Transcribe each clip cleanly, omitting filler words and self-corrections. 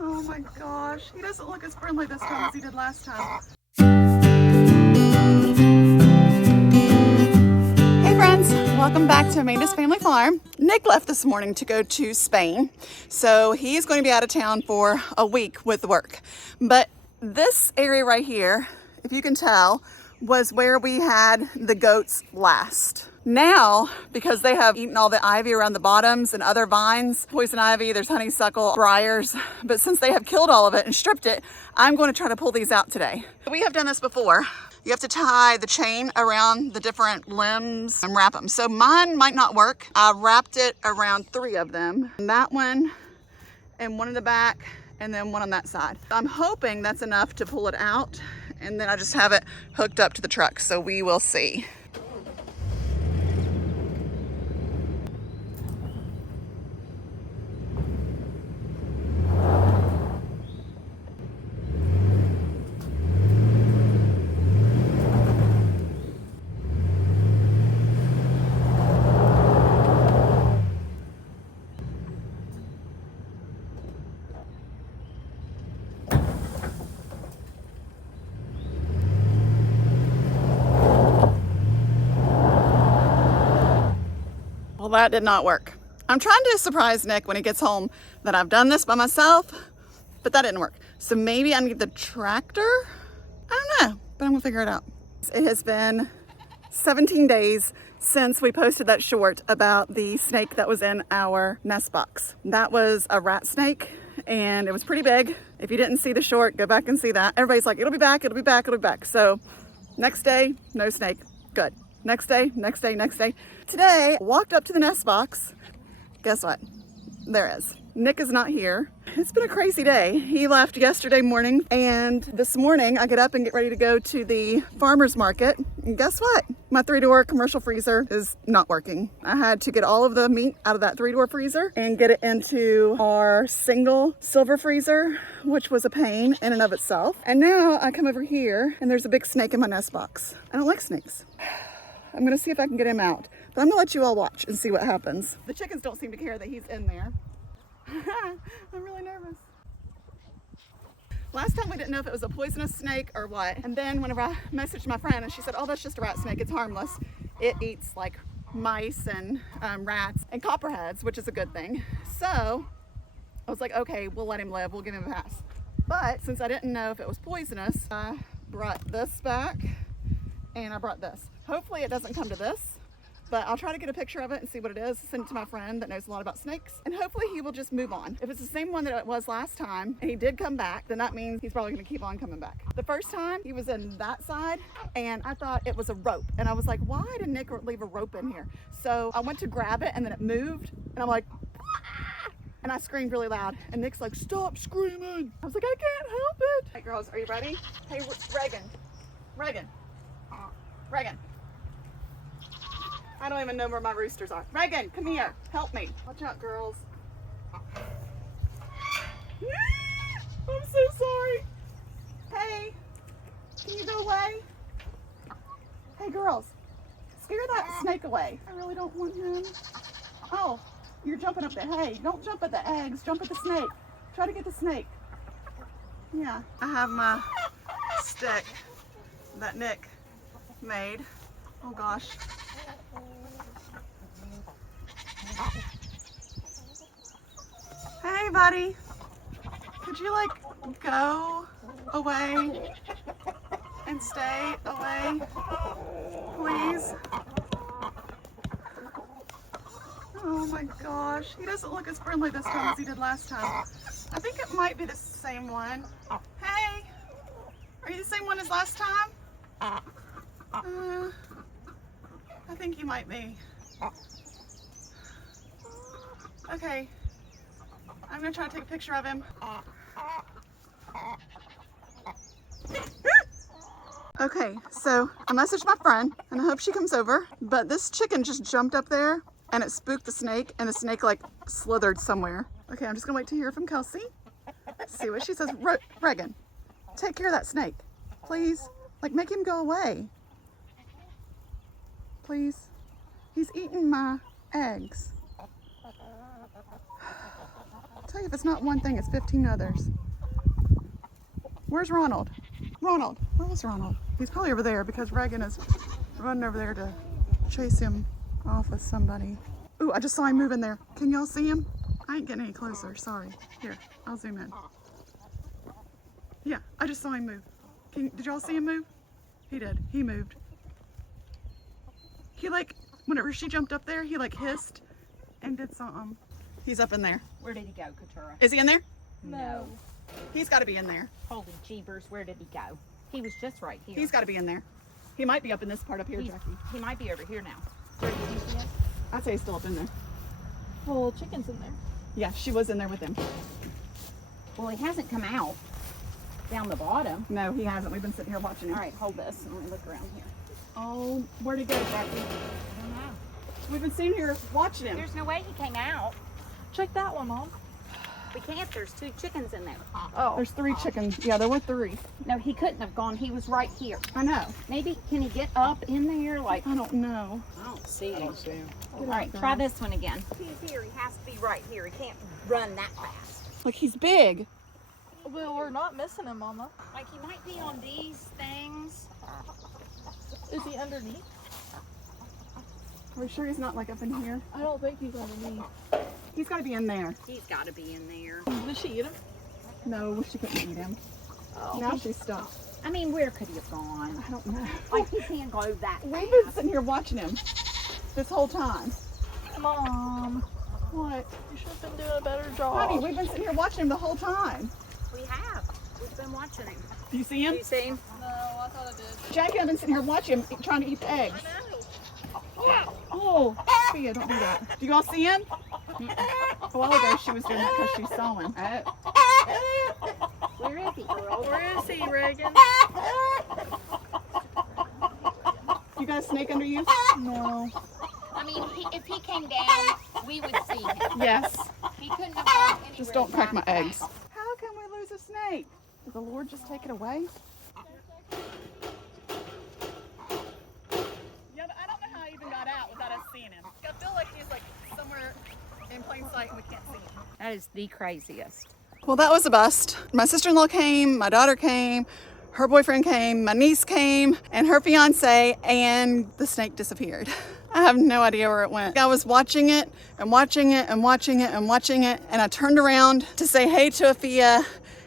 Oh my gosh, he doesn't look as friendly this time as he did last time. Hey friends, welcome back to Amandus Family Farm. Nick left this morning to go to Spain, so he's going to be out of town for a week with work. But this area right here, if you can tell, was where we had the goats last. Now, because they have eaten all the ivy around the bottoms and other vines, poison ivy, there's honeysuckle, briars, but since they have killed all of it and stripped it, I'm going to try to pull these out today. We have done this before. You have to tie the chain around the different limbs and wrap them. So mine might not work. I wrapped it around 3 of them. And that one, and one in the back, and then one on that side. I'm hoping that's enough to pull it out, and then I just have it hooked up to the truck, so we will see. Well, that did not work. I'm trying to surprise Nick when he gets home that I've done this by myself, but that didn't work. So maybe I need the tractor? I don't know, but I'm gonna figure it out. It has been 17 days since we posted that short about the snake that was in our nest box. That was a rat snake, and it was pretty big. If you didn't see the short, go back and see that. Everybody's like, it'll be back, it'll be back, it'll be back. So next day, no snake, good. Next day, next day, next day. Today, walked up to the nest box. Guess what? There is. Nick is not here. It's been a crazy day. He left yesterday morning, and this morning I get up and get ready to go to the farmer's market. And guess what? My 3-door commercial freezer is not working. I had to get all of the meat out of that 3-door freezer and get it into our single silver freezer, which was a pain in and of itself. And now I come over here and there's a big snake in my nest box. I don't like snakes. I'm gonna see if I can get him out, but I'm gonna let you all watch and see what happens. The chickens don't seem to care that he's in there. I'm really nervous. Last time we didn't know if it was a poisonous snake or what. And then whenever I messaged my friend and she said, oh, that's just a rat snake, it's harmless. It eats like mice and rats and copperheads, which is a good thing. So I was like, okay, we'll let him live, we'll give him a pass. But since I didn't know if it was poisonous, I brought this back and I brought this. Hopefully it doesn't come to this, but I'll try to get a picture of it and see what it is, send it to my friend that knows a lot about snakes, and hopefully he will just move on. If it's the same one that it was last time, and he did come back, then that means he's probably gonna keep on coming back. The first time, he was in that side, and I thought it was a rope, and I was like, why did Nick leave a rope in here? So I went to grab it, and then it moved, and I'm like, ah! And I screamed really loud, and Nick's like, stop screaming. I was like, I can't help it. Hey girls, are you ready? Hey, Reagan. I don't even know where my roosters are. Reagan, come here. Help me. Watch out, girls. I'm so sorry. Hey, can you go away? Hey, girls, scare that snake away. I really don't want him. Oh, you're jumping up the hay. Don't jump at the eggs. Jump at the snake. Try to get the snake. Yeah. I have my stick that Nick made. Oh, gosh. Hey, buddy. Could you, like, go away and stay away, please? Oh, my gosh. He doesn't look as friendly this time as he did last time. I think it might be the same one. Hey, are you the same one as last time? I think you might be. Okay, I'm gonna try to take a picture of him. Okay, so I messaged my friend and I hope she comes over, but this chicken just jumped up there and it spooked the snake, and the snake like slithered somewhere. Okay, I'm just gonna wait to hear from Kelsey. Let's see what she says. Reagan, take care of that snake, please. Like, make him go away. Please. He's eating my eggs. tell you, if it's not one thing, it's 15 others. Where's Ronald? Ronald, where was Ronald? He's probably over there because Reagan is running over there to chase him off with somebody. Ooh, I just saw him moving there. Can y'all see him? I ain't getting any closer, sorry. Here, I'll zoom in. Yeah, I just saw him move. Did y'all see him move? He did, he moved. He like, whenever she jumped up there, he like hissed and did something. He's up in there. Where did he go, Keturah? Is he in there? No. He's gotta be in there. Holy jeebers, where did he go? He was just right here. He's gotta be in there. He might be up in this part up here, Jackie. He might be over here now. Where did you see him? I'd say he's still up in there. Well, chicken's in there. Yeah, she was in there with him. Well, he hasn't come out down the bottom. No, he hasn't. We've been sitting here watching him. All right, hold this. Let me look around here. Oh, where'd he go, Jackie? I don't know. We've been sitting here watching him. There's no way he came out. Check that one, Mom. We can't. There's 2 chickens in there. Oh. There's 3 chickens. Yeah, there were 3. No, he couldn't have gone. He was right here. I know. Maybe, can he get up in there? Like, I don't know. I don't see him. All Get right, out there. try this one again. He's here. He has to be right here. He can't run that fast. Look, he's big. Well, we're not missing him, Mama. Like, he might be on these things. Is he underneath? Are we sure he's not like up in here? I don't think he's underneath. He's got to be in there. He's got to be in there. Did she eat him? No, she couldn't eat him. Oh. Now she's stuck. I mean, where could he have gone? I don't know. Like, he can't go that We've fast. been sitting here watching him this whole time. Mom, What? you should have been doing a better job. Honey, we've been sitting here watching him the whole time. We have. We've been watching him. Do you see him? Do you see him? No, I thought I did. Jackie and I've been sitting here watching him trying to eat the eggs. I know. Oh, Apphia, don't do that. Do you all see him? A while ago she was doing that because she saw him. Where is he, girl? Where is he, Reagan? You got a snake under you? No. I mean, if he came down, we would see him. Yes. He couldn't have gone anywhere. Just don't crack my that eggs. fast. How can we lose a snake? Did the Lord just take it away? Yeah, but I don't know how he even got out without us seeing him. I feel like he's like somewhere in plain sight and we can't see him. That is the craziest. Well, that was a bust. My sister-in-law came, my daughter came, her boyfriend came, my niece came, and her fiance, and the snake disappeared. I have no idea where it went. I was watching it and watching it and watching it and watching it, and I turned around to say hey to Apphia,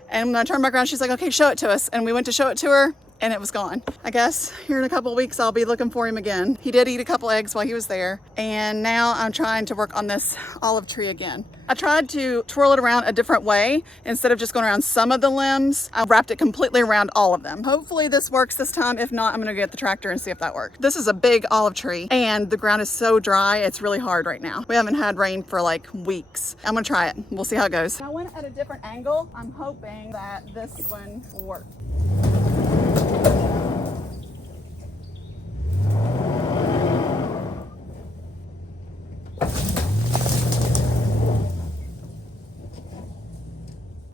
and when I turned back around, she's like, okay, show it to us. And we went to show it to her, and it was gone. I guess here in a couple of weeks, I'll be looking for him again. He did eat a couple eggs while he was there, and now I'm trying to work on this olive tree again. I tried to twirl it around a different way. Instead of just going around some of the limbs, I wrapped it completely around all of them. Hopefully this works this time. If not, I'm gonna get the tractor and see if that works. This is a big olive tree and the ground is so dry, it's really hard right now. We haven't had rain for like weeks. I'm gonna try it. We'll see how it goes. I went at a different angle. I'm hoping that this one will work.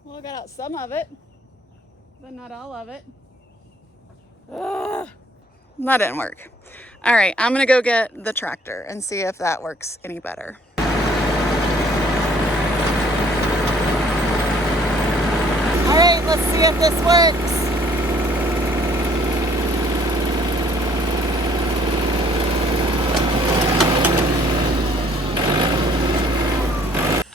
Well, I got out some of it, but not all of it. Ugh. That didn't work. All right, I'm gonna go get the tractor and see if that works any better. All right, let's see if this works.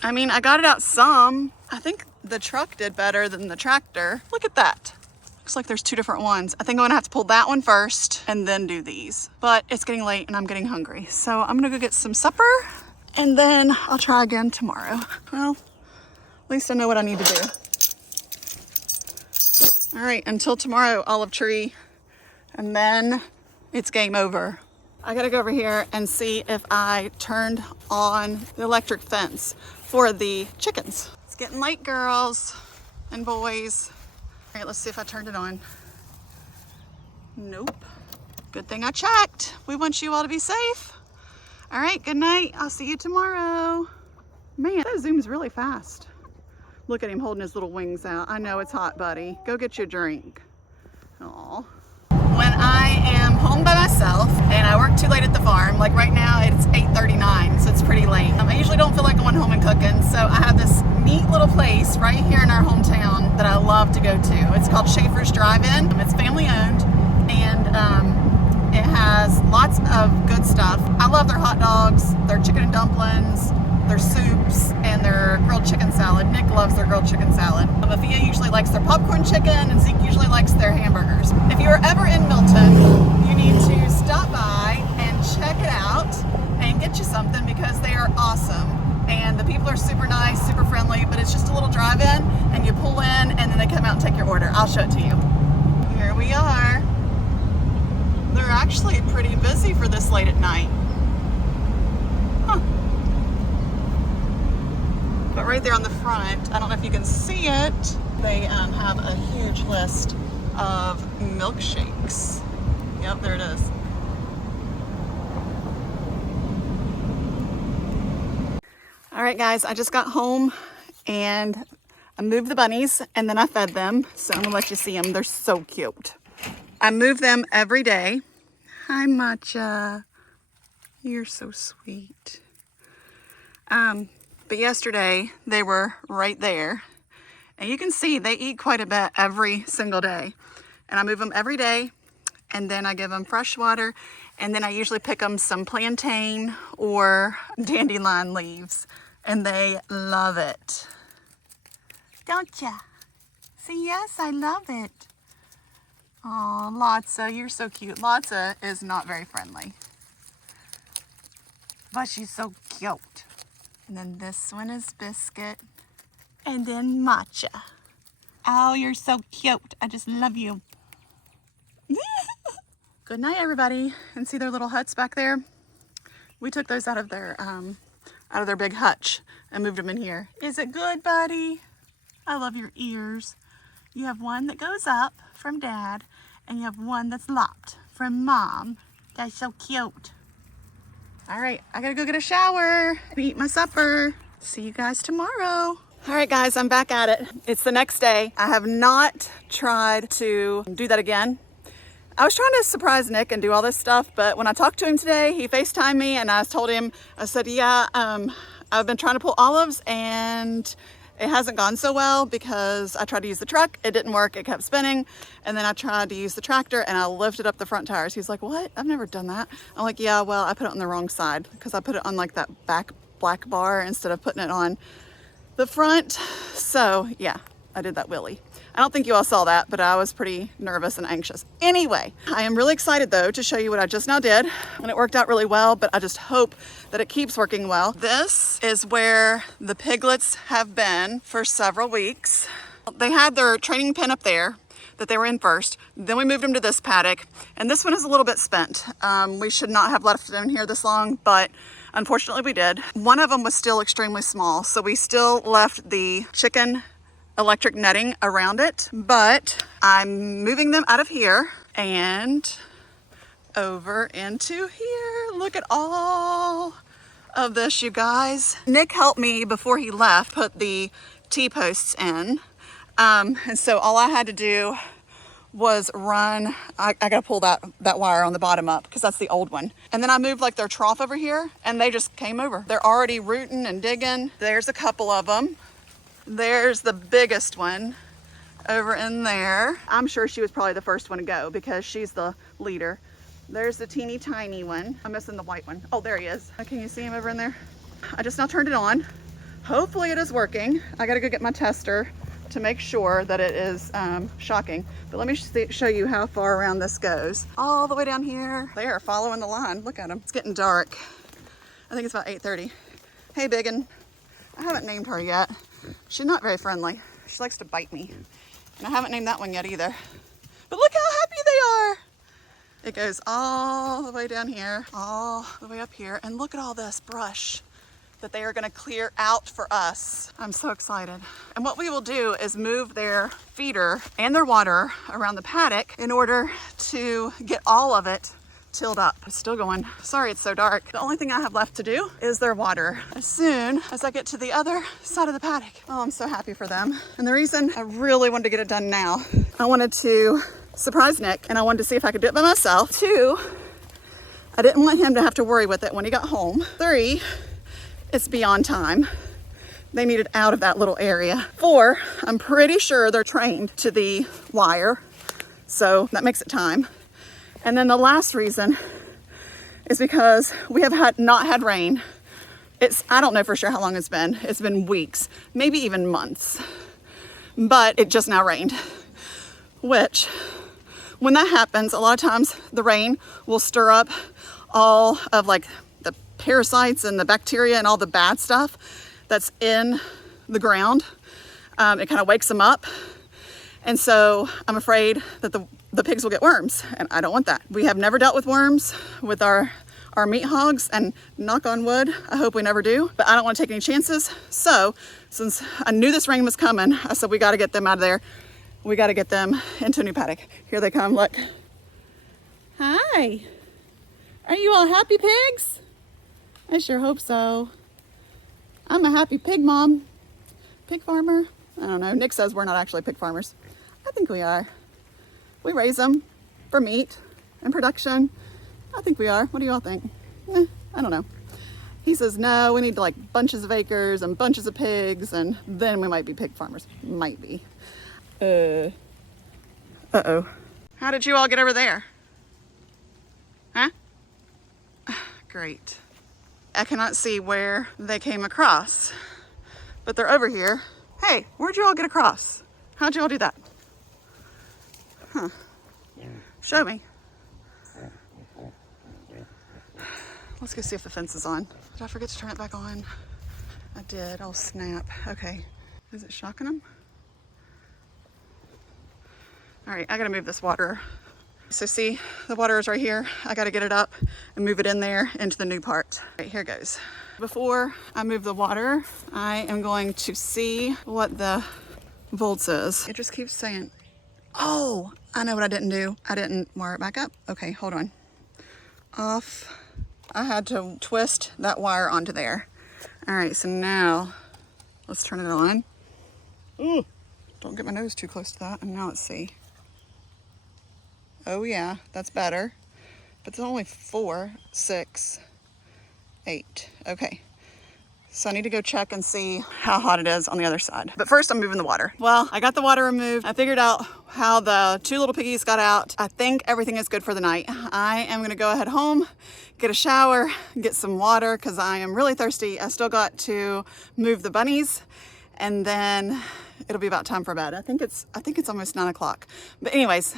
I mean, I got it out some. I think the truck did better than the tractor. Look at that. Looks like there's 2 different ones. I think I'm gonna have to pull that one first and then do these. But it's getting late and I'm getting hungry. So I'm gonna go get some supper and then I'll try again tomorrow. Well, at least I know what I need to do. All right, until tomorrow, olive tree. And then it's game over. I gotta go over here and see if I turned on the electric fence for the chickens. It's getting late, girls and boys. All right, let's see if I turned it on. Nope. Good thing I checked. We want you all to be safe. All right, good night. I'll see you tomorrow. Man, that zooms really fast. Look at him holding his little wings out. I know it's hot, buddy. Go get you a drink. Aw. When I am home by myself and I work too late at the farm. Like right now it's 8:39, so it's pretty late. I usually don't feel like going home and cooking, so I have this neat little place right here in our hometown that I love to go to. It's called Schaefer's Drive-In. It's family owned, and it has lots of good stuff. I love their hot dogs, their chicken and dumplings, their soups, and their grilled chicken salad. Nick loves their grilled chicken salad. Apphia usually likes their popcorn chicken, and Zeke usually likes their hamburgers. If you're ever in Milton, you need to stop by and check it out and get you something because they are awesome. And the people are super nice, super friendly, but it's just a little drive-in, and you pull in, and then they come out and take your order. I'll show it to you. Here we are. They're actually pretty busy for this late at night. Huh. But right there on the front, I don't know if you can see it, they have a huge list of milkshakes. Yep, there it is. All right, guys, I just got home and I moved the bunnies and then I fed them. So I'm gonna let you see them. They're so cute. I move them every day. Hi, Matcha. You're so sweet. But yesterday they were right there. And you can see they eat quite a bit every single day. And I move them every day, and then I give them fresh water, and then I usually pick them some plantain or dandelion leaves, and they love it. Don't ya? See, yes, I love it. Oh, Lotsa, you're so cute. Lotsa is not very friendly, but she's so cute. And then this one is Biscuit. And then Matcha. Oh, you're so cute. I just love you. Good night, everybody. And see their little huts back there? We took those out of their big hutch and moved them in here. Is it good, buddy? I love your ears. You have one that goes up from Dad, and you have one that's lopped from Mom. That's so cute. All right, I gotta go get a shower and eat my supper. See you guys tomorrow. All right, guys, I'm back at it. It's the next day. I have not tried to do that again. I was trying to surprise Nick and do all this stuff, but when I talked to him today, he FaceTimed me and I told him, I said, yeah, I've been trying to pull olives and it hasn't gone so well because I tried to use the truck, it didn't work, it kept spinning. And then I tried to use the tractor and I lifted up the front tires. He's like, what? I've never done that. I'm like, yeah, well, I put it on the wrong side because I put it on like that back black bar instead of putting it on the front. So yeah, I did that wheelie. I don't think you all saw that, but I was pretty nervous and anxious. Anyway, I am really excited though to show you what I just now did, and it worked out really well, but I just hope that it keeps working well. This is where the piglets have been for several weeks. They had their training pen up there that they were in first. Then we moved them to this paddock, and this one is a little bit spent. We should not have left them here this long, but unfortunately we did. One of them was still extremely small, so we still left the chicken electric netting around it, but I'm moving them out of here and over into here. Look at all of this, you guys. Nick helped me before he left put the T-posts in, and so all I had to do was run, I gotta pull that wire on the bottom up because that's the old one. And then I moved like their trough over here and they just came over. They're already rooting and digging. There's a couple of them. There's the biggest one over in there. I'm sure she was probably the first one to go because she's the leader. There's the teeny tiny one. I'm missing the white one. Oh, there he is. Can you see him over in there? I just now turned it on. Hopefully it is working. I gotta go get my tester to make sure that it is shocking. But let me show you how far around this goes. All the way down here. They are following the line. Look at them. It's getting dark. I think it's about 8:30. Hey, Biggin. I haven't named her yet. She's not very friendly. She likes to bite me. And I haven't named that one yet either. But look how happy they are. It goes all the way down here, all the way up here. And look at all this brush that they are gonna clear out for us. I'm so excited. And what we will do is move their feeder and their water around the paddock in order to get all of it tilled up. It's still going. Sorry it's so dark. The only thing I have left to do is their water as soon as I get to the other side of the paddock. Oh, I'm so happy for them. And the reason I really wanted to get it done now, I wanted to surprise Nick, and I wanted to see if I could do it by myself. 2, I didn't want him to have to worry with it when he got home. 3, it's beyond time. They need it out of that little area. 4, I'm pretty sure they're trained to the wire, so that makes it time. And then the last reason is because we have not had rain. I don't know for sure how long it's been. It's been weeks, maybe even months, but it just now rained, which when that happens, a lot of times the rain will stir up all of like the parasites and the bacteria and all the bad stuff that's in the ground. It kind of wakes them up. And so I'm afraid that the pigs will get worms, and I don't want that. We have never dealt with worms with our meat hogs, and knock on wood, I hope we never do, but I don't want to take any chances. So since I knew this rain was coming, I said we got to get them out of there. We got to get them into a new paddock. Here they come, look. Hi. Are you all happy pigs? I sure hope so. I'm a happy pig mom. Pig farmer. I don't know. Nick says we're not actually pig farmers. I think we are. We raise them for meat and production. I think we are. What do you all think? I don't know. He says, no, we need like bunches of acres and bunches of pigs, and then we might be pig farmers. Might be. Uh-oh. How did you all get over there? Huh? Great. I cannot see where they came across, but they're over here. Hey, where'd you all get across? How'd you all do that? Huh. Show me. Let's go see if the fence is on. Did I forget to turn it back on? I did. Oh, snap. Okay. Is it shocking them? All right, I gotta move this water. So see, the water is right here. I gotta get it up and move it in there into the new part. All right, here goes. Before I move the water, I am going to see what the volts is. It just keeps saying, oh, I know what I didn't do. I didn't wire it back up. Okay, hold on. Off. I had to twist that wire onto there. All right, so now let's turn it on. Ooh, don't get my nose too close to that. And now let's see. Oh yeah, that's better. But it's only 4, 6, 8. Okay. So I need to go check and see how hot it is on the other side. But first I'm moving the water. Well, I got the water removed. I figured out how the 2 little piggies got out. I think everything is good for the night. I am gonna go ahead home, get a shower, get some water because I am really thirsty. I still got to move the bunnies, and then it'll be about time for bed. I think it's almost 9 o'clock. But anyways,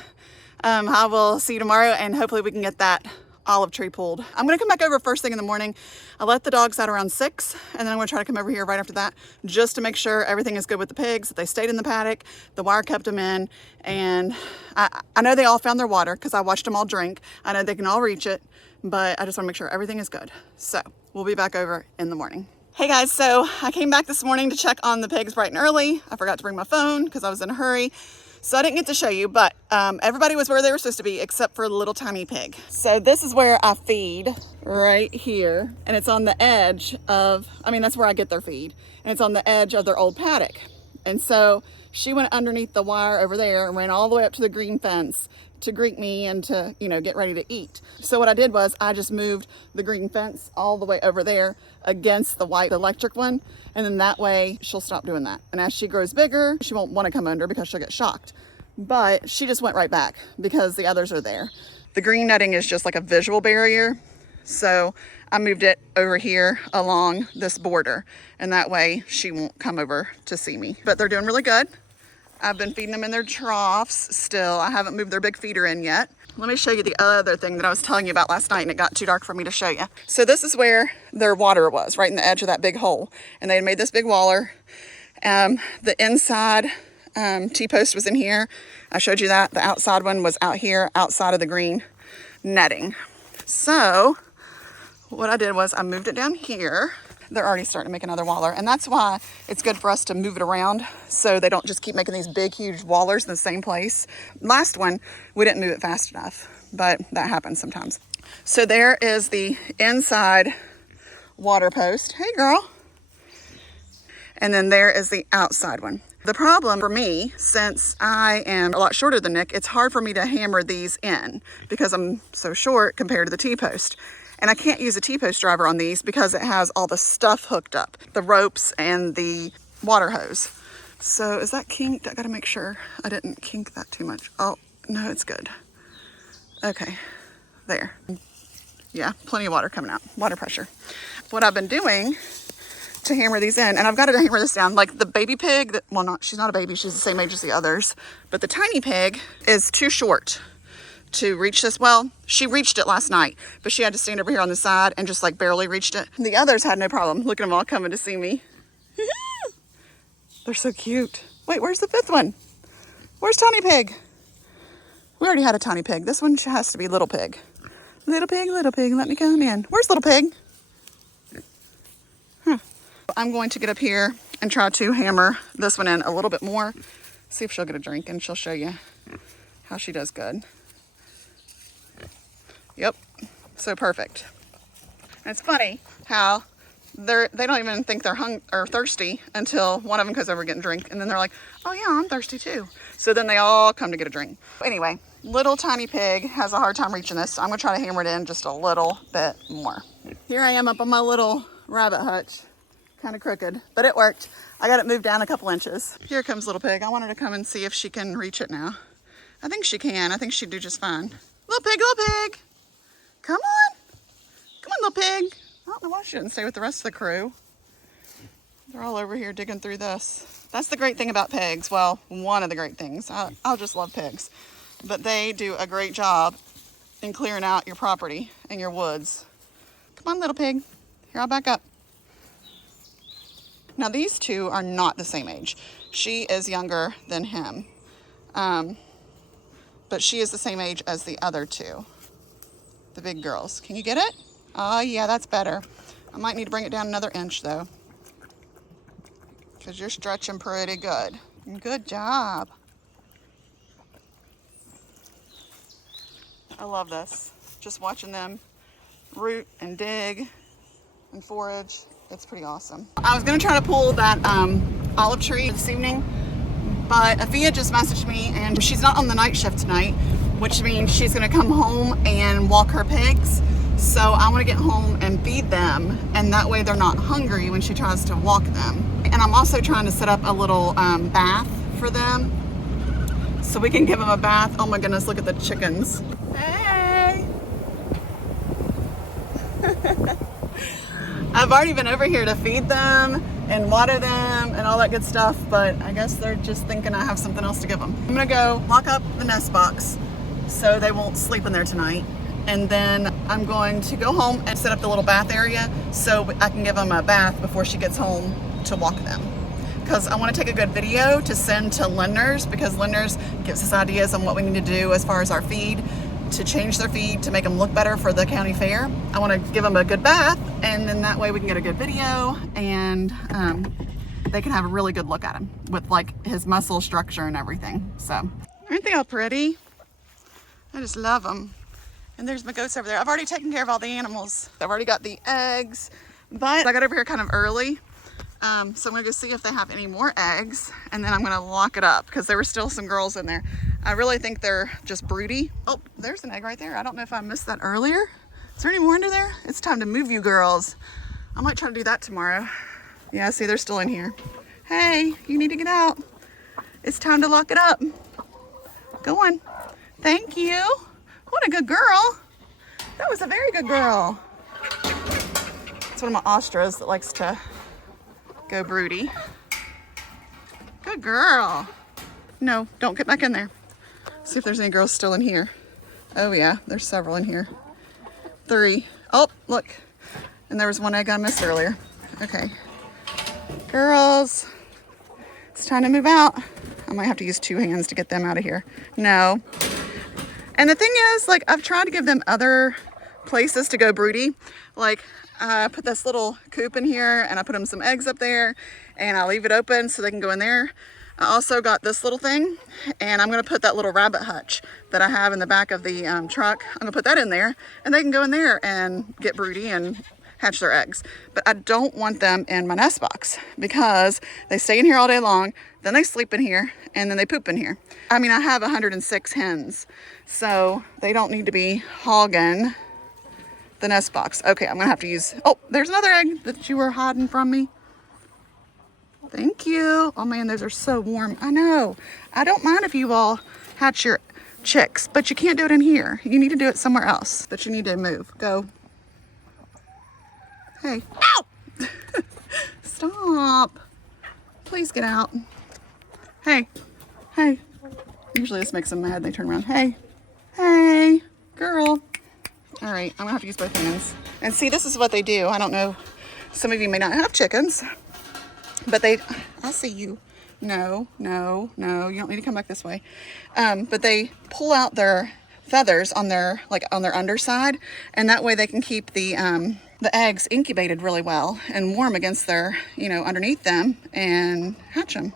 I will see you tomorrow, and hopefully we can get that olive tree pulled. I'm gonna come back over first thing in the morning. I let the dogs out around 6, and then I'm gonna try to come over here right after that just to make sure everything is good with the pigs, that they stayed in the paddock, the wire kept them in, and I know they all found their water because I watched them all drink. I know they can all reach it, but I just wanna make sure everything is good. So we'll be back over in the morning. Hey guys, so I came back this morning to check on the pigs bright and early. I forgot to bring my phone because I was in a hurry. So I didn't get to show you, but everybody was where they were supposed to be except for the little tiny pig. So this is where I feed, right here. And it's on the edge of, that's where I get their feed. And it's on the edge of their old paddock. And so she went underneath the wire over there and ran all the way up to the green fence to greet me and to, get ready to eat. So what I did was I just moved the green fence all the way over there against the white electric one. And then that way she'll stop doing that. And as she grows bigger, she won't want to come under because she'll get shocked. But she just went right back because the others are there. The green netting is just like a visual barrier. So I moved it over here along this border. And that way she won't come over to see me. But they're doing really good. I've been feeding them in their troughs still. I haven't moved their big feeder in yet. Let me show you the other thing that I was telling you about last night and it got too dark for me to show you. So this is where their water was, right in the edge of that big hole. And they had made this big waller. The inside T-post was in here. I showed you that. The outside one was out here, outside of the green netting. So what I did was I moved it down here. They're already starting to make another waller. And that's why it's good for us to move it around so they don't just keep making these big, huge wallers in the same place. Last one, we didn't move it fast enough, but that happens sometimes. So there is the inside water post. Hey, girl. And then there is the outside one. The problem for me, since I am a lot shorter than Nick, it's hard for me to hammer these in because I'm so short compared to the T-post. And I can't use a T-post driver on these because it has all the stuff hooked up, the ropes and the water hose. So is that kinked? I gotta make sure I didn't kink that too much. Oh, no, it's good. Okay, there. Yeah, plenty of water coming out, water pressure. What I've been doing to hammer these in, and I've got to hammer this down, like the baby pig, well, she's not a baby, she's the same age as the others, but the tiny pig is too short to reach this. Well, she reached it last night, but she had to stand over here on the side and just like barely reached it. The others had no problem. Look at them all coming to see me. They're so cute. Wait, where's the fifth one? Where's Tiny Pig? We already had a Tiny Pig. This one has to be Little Pig. Little Pig, let me come in. Where's Little Pig? Huh. I'm going to get up here and try to hammer this one in a little bit more. See if she'll get a drink, and she'll show you how she does good. Yep, so perfect. And it's funny how they don't even think they're thirsty until one of them goes over getting a drink, and then they're like, oh yeah, I'm thirsty too. So then they all come to get a drink. Anyway, little tiny pig has a hard time reaching this, so I'm gonna try to hammer it in just a little bit more. Here I am up on my little rabbit hutch, kind of crooked, but it worked. I got it moved down a couple inches. Here comes little pig. I want her to come and see if she can reach it now. I think she can. I think she'd do just fine. Little pig, come on. Come on, little pig. I don't know why she didn't stay with the rest of the crew. They're all over here digging through this. That's the great thing about pigs. Well, one of the great things. I'll just love pigs. But they do a great job in clearing out your property and your woods. Come on, little pig. Here, I'll back up. Now, these two are not the same age. She is younger than him. But she is the same age as the other two. The big girls. Can you get it? Oh, yeah, that's better. I might need to bring it down another inch, though. Because you're stretching pretty good. Good job. I love this. Just watching them root and dig and forage. It's pretty awesome. I was going to try to pull that olive tree this evening, but Apphia just messaged me, and she's not on the night shift tonight, which means she's going to come home and walk her pigs. So I want to get home and feed them, and that way they're not hungry when she tries to walk them. And I'm also trying to set up a little bath for them, so we can give them a bath. Oh my goodness, look at the chickens. Hey! I've already been over here to feed them and water them and all that good stuff, but I guess they're just thinking I have something else to give them. I'm gonna go lock up the nest box so they won't sleep in there tonight. And then I'm going to go home and set up the little bath area so I can give them a bath before she gets home to walk them. Because I want to take a good video to send to Lenders, because Lenders gives us ideas on what we need to do as far as our feed, to change their feed, to make them look better for the county fair. I want to give them a good bath, and then that way we can get a good video, and they can have a really good look at him with like his muscle structure and everything. So, aren't they all pretty? I just love them. And there's my goats over there. I've already taken care of all the animals. I've already got the eggs, but I got over here kind of early. So I'm gonna go see if they have any more eggs, and then I'm gonna lock it up because there were still some girls in there. I really think they're just broody. Oh, there's an egg right there. I don't know if I missed that earlier. Is there any more under there? It's time to move you girls. I might try to do that tomorrow. Yeah, see, they're still in here. Hey, you need to get out. It's time to lock it up. Go on. Thank you. What a good girl. That was a very good girl. It's one of my ostras that likes to go broody. Good girl. No, don't get back in there. See if there's any girls still in here. Oh yeah, there's several in here. 3. Oh, look. And there was one egg I missed earlier. Okay. Girls, it's time to move out. I might have to use 2 hands to get them out of here. No. And the thing is, like, I've tried to give them other places to go broody. Like, I put this little coop in here, and I put them some eggs up there, and I leave it open so they can go in there. I also got this little thing, and I'm gonna put that little rabbit hutch that I have in the back of the truck. I'm gonna put that in there, and they can go in there and get broody and hatch their eggs. But I don't want them in my nest box because they stay in here all day long, then they sleep in here, and then they poop in here. I mean, I have 106 hens, so they don't need to be hogging the nest box. Okay, I'm gonna have to use, oh, there's another egg that you were hiding from me. Thank you. Oh man, those are so warm. I know. I don't mind if you all hatch your chicks, but you can't do it in here. You need to do it somewhere else, but you need to move. Go. Hey. Ow! Stop. Please get out. Hey. Hey. Usually this makes them mad. They turn around. Hey. Hey. Girl. All right. I'm going to have to use both hands. And see, this is what they do. I don't know. Some of you may not have chickens, but I see you. No, no, no. You don't need to come back this way. But they pull out their feathers on their, on their underside, and that way they can keep the eggs incubated really well and warm against their, underneath them and hatch them.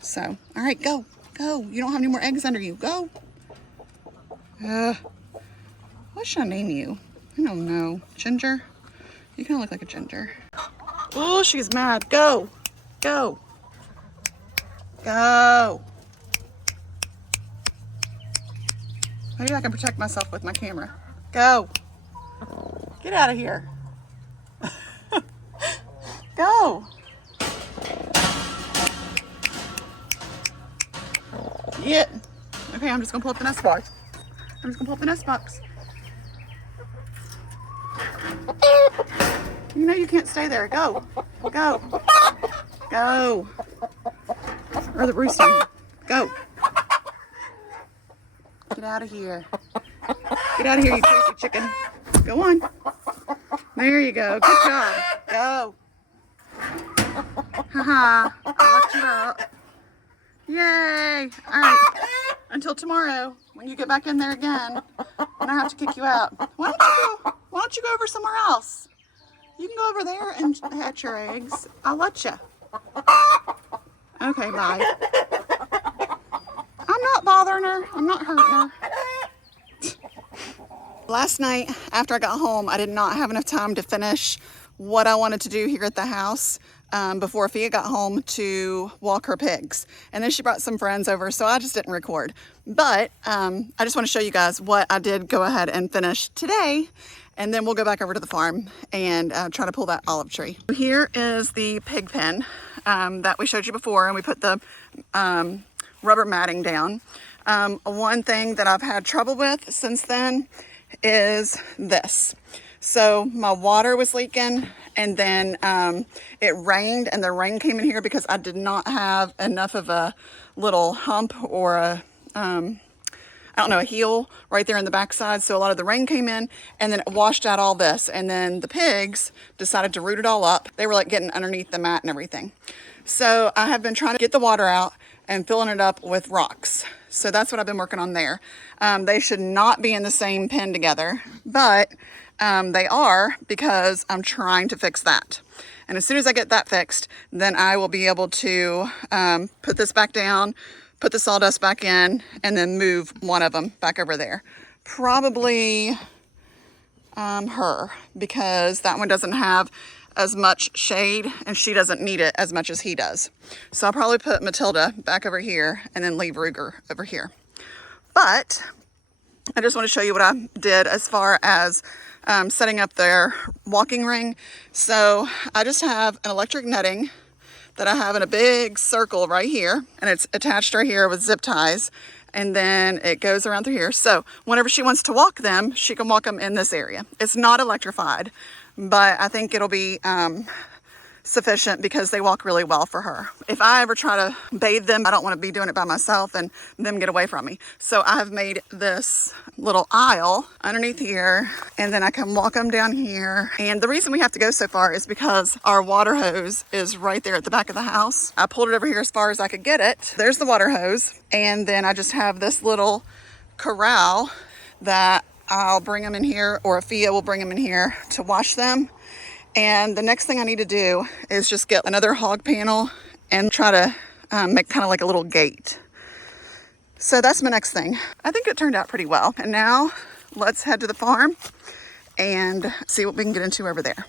So, all right, go, go. You don't have any more eggs under you. Go. What should I name you? I don't know. Ginger? You kind of look like a ginger. Oh, she's mad. Go, go. Go. Maybe I can protect myself with my camera. Go. Get out of here. Go. Yeah. Okay, I'm just gonna pull up the nest box. I'm just gonna pull up the nest box. You know you can't stay there. Go. Go. Go. Or the roosting. Go. Get out of here. Get out of here, you crazy chicken. Go on. There you go. Good job. Go. Haha. I locked you out. Yay. All right. Until tomorrow, when you get back in there again, and I have to kick you out. Why don't you go over somewhere else? You can go over there and hatch your eggs. I'll let you. Okay, bye. I'm not bothering her. I'm not hurting her. Last night, after I got home, I did not have enough time to finish what I wanted to do here at the house before Apphia got home to walk her pigs. And then she brought some friends over, so I just didn't record. But I just want to show you guys what I did go ahead and finish today. And then we'll go back over to the farm and try to pull that olive tree. Here is the pig pen that we showed you before, and we put the rubber matting down. One thing that I've had trouble with since then is this. So my water was leaking, and then it rained, and the rain came in here because I did not have enough of a little hump or a a heel right there in the backside. So a lot of the rain came in, and then it washed out all this. And then the pigs decided to root it all up. They were like getting underneath the mat and everything. So I have been trying to get the water out and filling it up with rocks. So that's what I've been working on there. They should not be in the same pen together, but they are, because I'm trying to fix that. And as soon as I get that fixed, then I will be able to put this back down, put the sawdust back in, and then move one of them back over there. Probably her, because that one doesn't have as much shade and she doesn't need it as much as he does. So I'll probably put Matilda back over here and then leave Ruger over here. But I just want to show you what I did as far as setting up their walking ring. So I just have an electric netting that I have in a big circle right here, and it's attached right here with zip ties, and then it goes around through here. So whenever she wants to walk them, she can walk them in this area. It's not electrified, but I think it'll be sufficient because they walk really well for her. If I ever try to bathe them, I don't want to be doing it by myself and them get away from me. So I have made this little aisle underneath here, and then I can walk them down here. And the reason we have to go so far is because our water hose is right there at the back of the house. I pulled it over here as far as I could get it. There's the water hose. And then I just have this little corral that I'll bring them in here, or Apphia will bring them in here to wash them. And the next thing I need to do is just get another hog panel and try to make kind of like a little gate. So that's my next thing. I think it turned out pretty well. And now let's head to the farm and see what we can get into over there.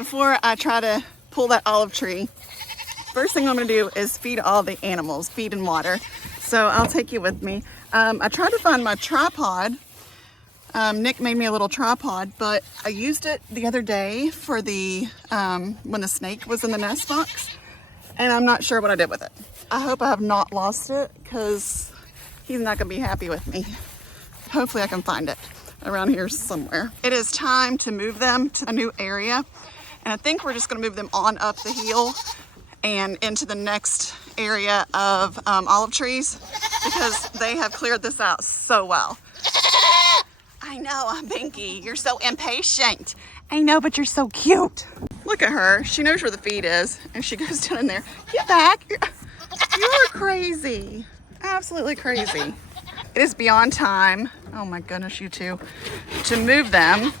before I try to pull that olive tree, first thing I'm gonna do is feed all the animals, feed and water. So I'll take you with me. I tried to find my tripod. Nick made me a little tripod, but I used it the other day for the, when the snake was in the nest box, and I'm not sure what I did with it. I hope I have not lost it, because he's not gonna be happy with me. Hopefully I can find it around here somewhere. It is time to move them to a new area, and I think we're just gonna move them on up the hill and into the next area of olive trees, because they have cleared this out so well. I know, Pinky, you're so impatient. I know, but you're so cute. Look at her, she knows where the feed is, and she goes down in there. Get back, you're crazy, absolutely crazy. It is beyond time, oh my goodness, you two, to move them,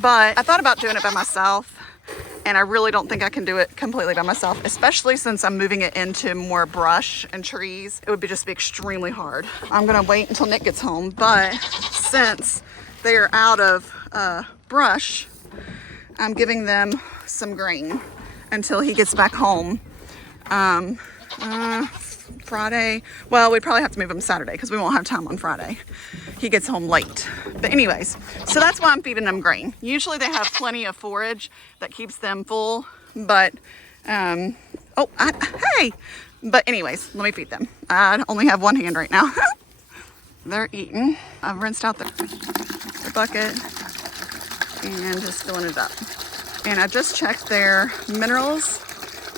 but I thought about doing it by myself, and I really don't think I can do it completely by myself, especially since I'm moving it into more brush and trees. It would just be extremely hard. I'm gonna wait until Nick gets home, but since they are out of brush, I'm giving them some grain until he gets back home. Friday, well, we probably have to move him Saturday because we won't have time on Friday. He gets home late. But anyways, so that's why I'm feeding them grain. Usually they have plenty of forage that keeps them full, but, hey! But anyways, let me feed them. I only have one hand right now. They're eating. I've rinsed out the bucket and just filling it up. And I just checked their minerals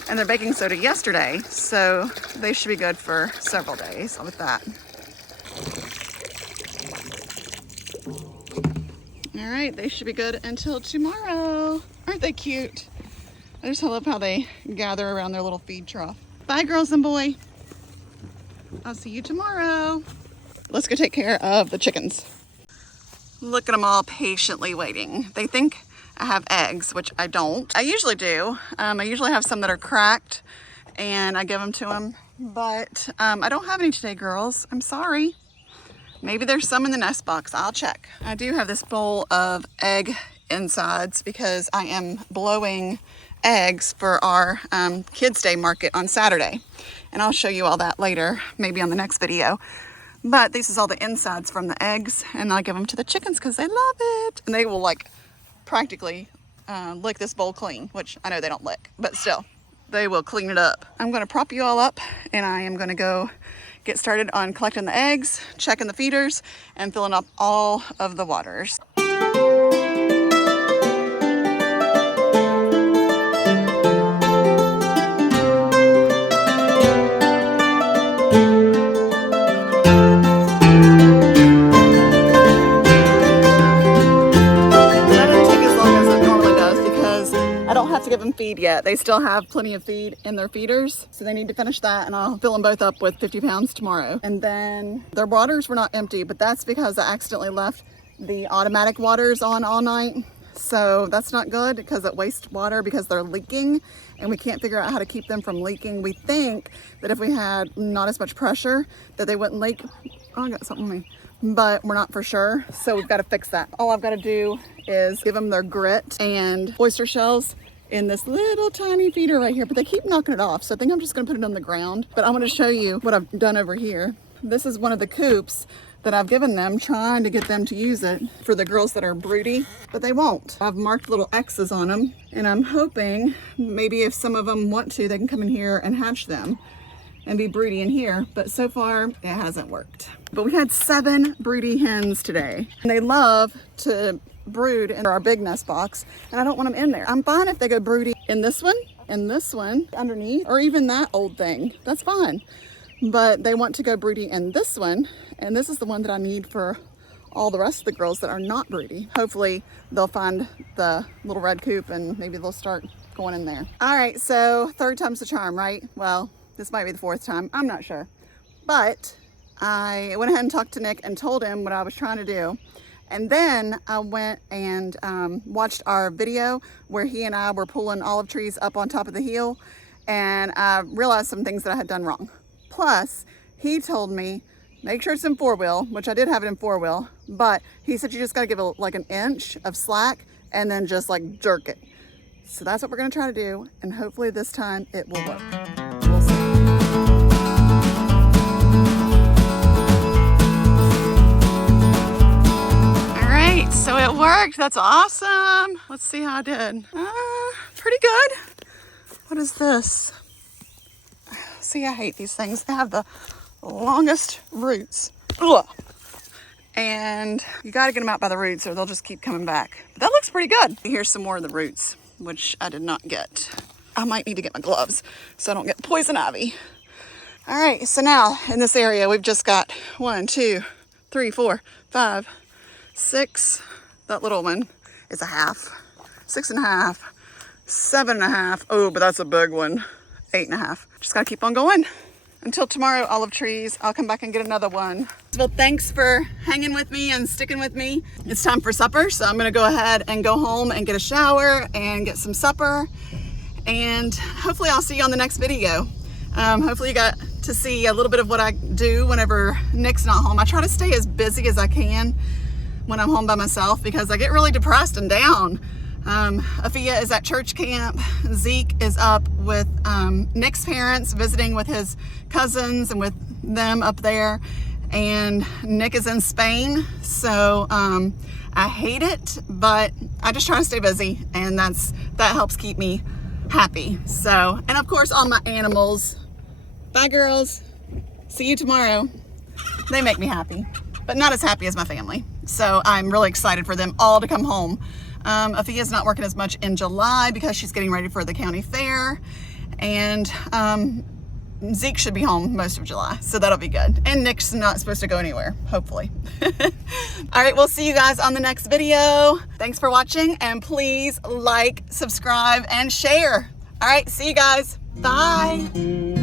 and their baking soda yesterday, so they should be good for several days with that. All right, they should be good until tomorrow. Aren't they cute? I just love how they gather around their little feed trough. Bye, girls and boy. I'll see you tomorrow. Let's go take care of the chickens. Look at them all patiently waiting. They think I have eggs, which I don't. I usually do. I usually have some that are cracked and I give them to them, but I don't have any today, girls. I'm sorry. Maybe there's some in the nest box. I'll check. I do have this bowl of egg insides because I am blowing eggs for our Kids Day market on Saturday. And I'll show you all that later, maybe on the next video. But this is all the insides from the eggs, and I give them to the chickens because they love it. And they will like practically lick this bowl clean, which I know they don't lick, but still, they will clean it up. I'm gonna prop you all up, and I am gonna go get started on collecting the eggs, checking the feeders, and filling up all of the waters. Give them feed yet. They still have plenty of feed in their feeders, so they need to finish that, and I'll fill them both up with 50 pounds tomorrow. And then their waters were not empty, but that's because I accidentally left the automatic waters on all night, so that's not good because it wastes water because they're leaking, and we can't figure out how to keep them from leaking. We think that if we had not as much pressure that they wouldn't leak. Oh, I got something on me, but we're not for sure, so we've got to fix that. All I've got to do is give them their grit and oyster shells in this little tiny feeder right here, but they keep knocking it off, so I think I'm just gonna put it on the ground. But I want to show you what I've done over here. This is one of the coops that I've given them, trying to get them to use it for the girls that are broody, but they won't. I've marked little X's on them, and I'm hoping maybe if some of them want to, they can come in here and hatch them and be broody in here, but so far it hasn't worked. But we had 7 broody hens today, and they love to brood in our big nest box, and I don't want them in there. I'm fine if they go broody in this one underneath, or even that old thing. That's fine. But they want to go broody in this one, and this is the one that I need for all the rest of the girls that are not broody. Hopefully they'll find the little red coop and maybe they'll start going in there. All right, so 3rd time's the charm, right? Well, this might be the 4th time. I'm not sure. But I went ahead and talked to Nick and told him what I was trying to do. And then I went and watched our video where he and I were pulling olive trees up on top of the hill, and I realized some things that I had done wrong. Plus, he told me, make sure it's in 4-wheel, which I did have it in 4-wheel, but he said you just gotta give it like an inch of slack and then just like jerk it. So that's what we're gonna try to do, and hopefully this time it will work. We'll see. All right, so it worked. That's awesome. Let's see how I did. Pretty good. What is this? See, I hate these things. They have the longest roots. Ugh. And you gotta get them out by the roots or they'll just keep coming back. But that looks pretty good. Here's some more of the roots, which I did not get. I might need to get my gloves so I don't get poison ivy. All right, so now in this area, we've just got 1, 2, 3, 4, 5, 6. That little one is a half. 6.5, 7.5. Oh, but that's a big one. 8.5. Just gotta keep on going. Until tomorrow, olive trees, I'll come back and get another one. Well, thanks for hanging with me and sticking with me. It's time for supper, so I'm gonna go ahead and go home and get a shower and get some supper. And hopefully I'll see you on the next video. Hopefully you got to see a little bit of what I do whenever Nick's not home. I try to stay as busy as I can when I'm home by myself because I get really depressed and down. Apphia is at church camp. Zeke is up with Nick's parents, visiting with his cousins and with them up there. And Nick is in Spain, so I hate it, but I just try to stay busy, and that helps keep me happy. So, and of course all my animals. Bye girls, see you tomorrow. They make me happy, but not as happy as my family. So I'm really excited for them all to come home. Aphia's not working as much in July because she's getting ready for the county fair, and Zeke should be home most of July, so that'll be good. And Nick's not supposed to go anywhere, hopefully. All right, we'll see you guys on the next video. Thanks for watching, and please like, subscribe, and share. All right, see you guys. Bye.